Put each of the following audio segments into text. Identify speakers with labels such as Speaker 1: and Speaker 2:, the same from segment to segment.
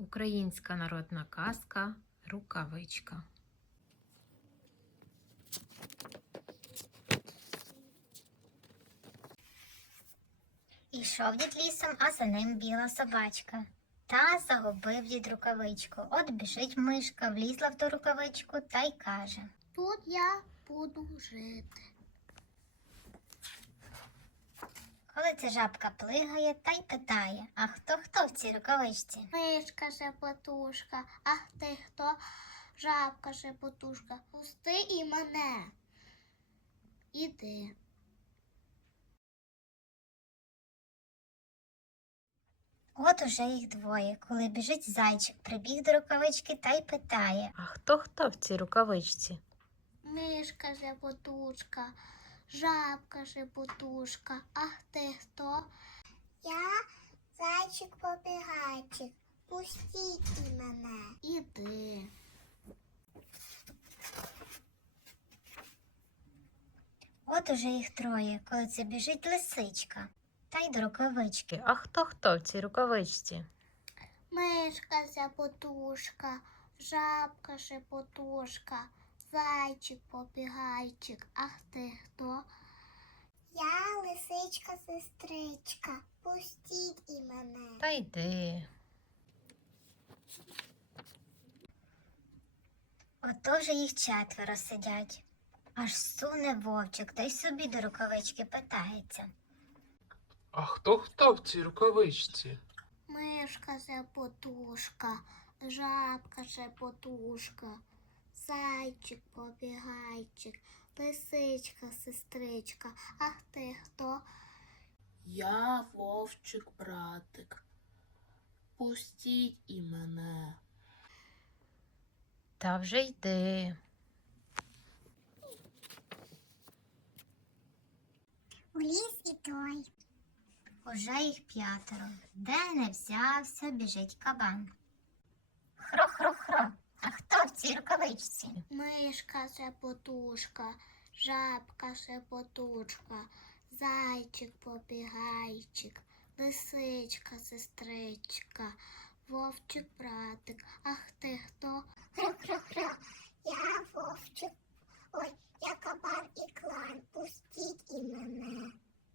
Speaker 1: Українська народна казка «Рукавичка».
Speaker 2: Ішов дід лісом, а за ним біла собачка. Та загубив дід рукавичку. От біжить мишка, влізла в ту рукавичку та й каже:
Speaker 3: Тут я буду жити.
Speaker 2: Коли ця жабка плигає та й питає: а хто в цій рукавичці?
Speaker 3: Мишка шепотушка, ах ти хто? Жабка шепотушка, пусти і мене. Іди.
Speaker 2: От уже їх двоє. Коли біжить зайчик, прибіг до рукавички та й питає:
Speaker 1: А хто в цій рукавичці?
Speaker 3: Мишка шепотушка, жабка шепотушка, ах ти хто?
Speaker 2: Я зайчик-побігайчик, пустіть і мене.
Speaker 3: Іди.
Speaker 2: От уже їх троє, коли це біжить лисичка, та й до рукавички.
Speaker 1: А хто в цій рукавичці?
Speaker 3: Мишка шепотушка, жабка шепотушка, зайчик побігайчик, ах ти хто?
Speaker 2: Я лисичка-сестричка, пустіть і мене.
Speaker 1: Та йди.
Speaker 2: Ото вже їх четверо сидять. Аж суне вовчик, та й собі до рукавички питається:
Speaker 4: А хто в цій рукавичці?
Speaker 3: Мишка шепотушка, жабка шепотушка, зайчик побігайчик, лисичка сестричка, ах ти хто?
Speaker 5: Я вовчик братик, пустіть і мене.
Speaker 1: Та вже йди.
Speaker 2: у ліс і той. Уже їх п'ятеро. Де не взявся, біжить кабан. Хро-хро-хро. А хто в цій рукавичці?
Speaker 3: Мишка шепотушка, жабка шепотушка, зайчик побігайчик, лисичка сестричка, вовчик братик, ах ти хто?
Speaker 2: Хро-хро-хро. Я вовчик. Ой, я кабан і клан. Пустіть і мене.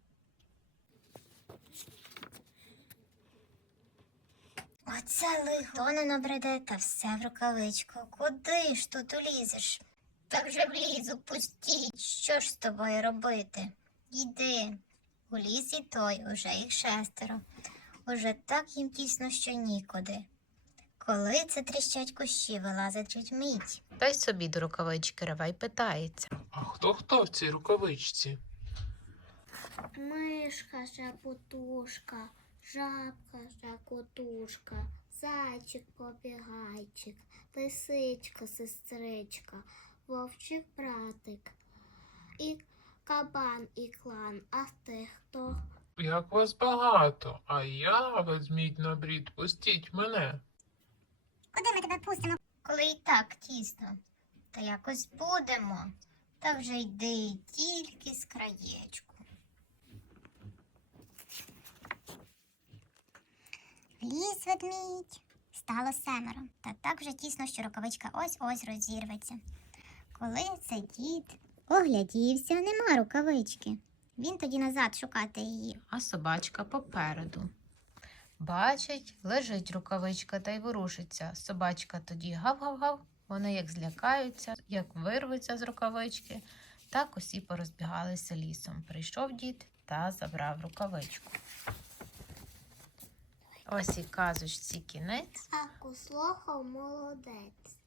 Speaker 2: Оце лихо не набреде, та все в рукавичку. Куди ж тут улізеш? Та вже влізу, пустіть. Що ж з тобою робити? Йди. У ліс і той, уже їх шестеро. Уже так їм тісно, що нікуди. Коли це тріщать кущі, вилазить ведмідь.
Speaker 1: Та й собі до рукавички реве й питається.
Speaker 4: А хто в цій рукавичці?
Speaker 3: Мишка шепотушка, жабка шепотушка, зайчик побігайчик, лисичка сестричка, вовчик братик, і кабан і клан, а ти хто?
Speaker 4: Як вас багато, а я ведмідь набрід, пустіть мене.
Speaker 2: Куди ми тебе пустимо? Коли і так тісно. Та якось будемо. Та вже йди тільки з краєчку. Ліс ведмідь. Стало семеро. Та так вже тісно, що рукавичка ось-ось розірветься. Коли це дід оглядівся, нема рукавички. Він тоді назад шукати її.
Speaker 1: А собачка попереду. Бачить, лежить рукавичка та й ворушиться. Собачка тоді гав-гав-гав. Вони як злякаються, як вирвуться з рукавички, так усі порозбігалися лісом. Прийшов дід та забрав рукавичку. Ось і казочці кінець.
Speaker 3: А куслохов молодець.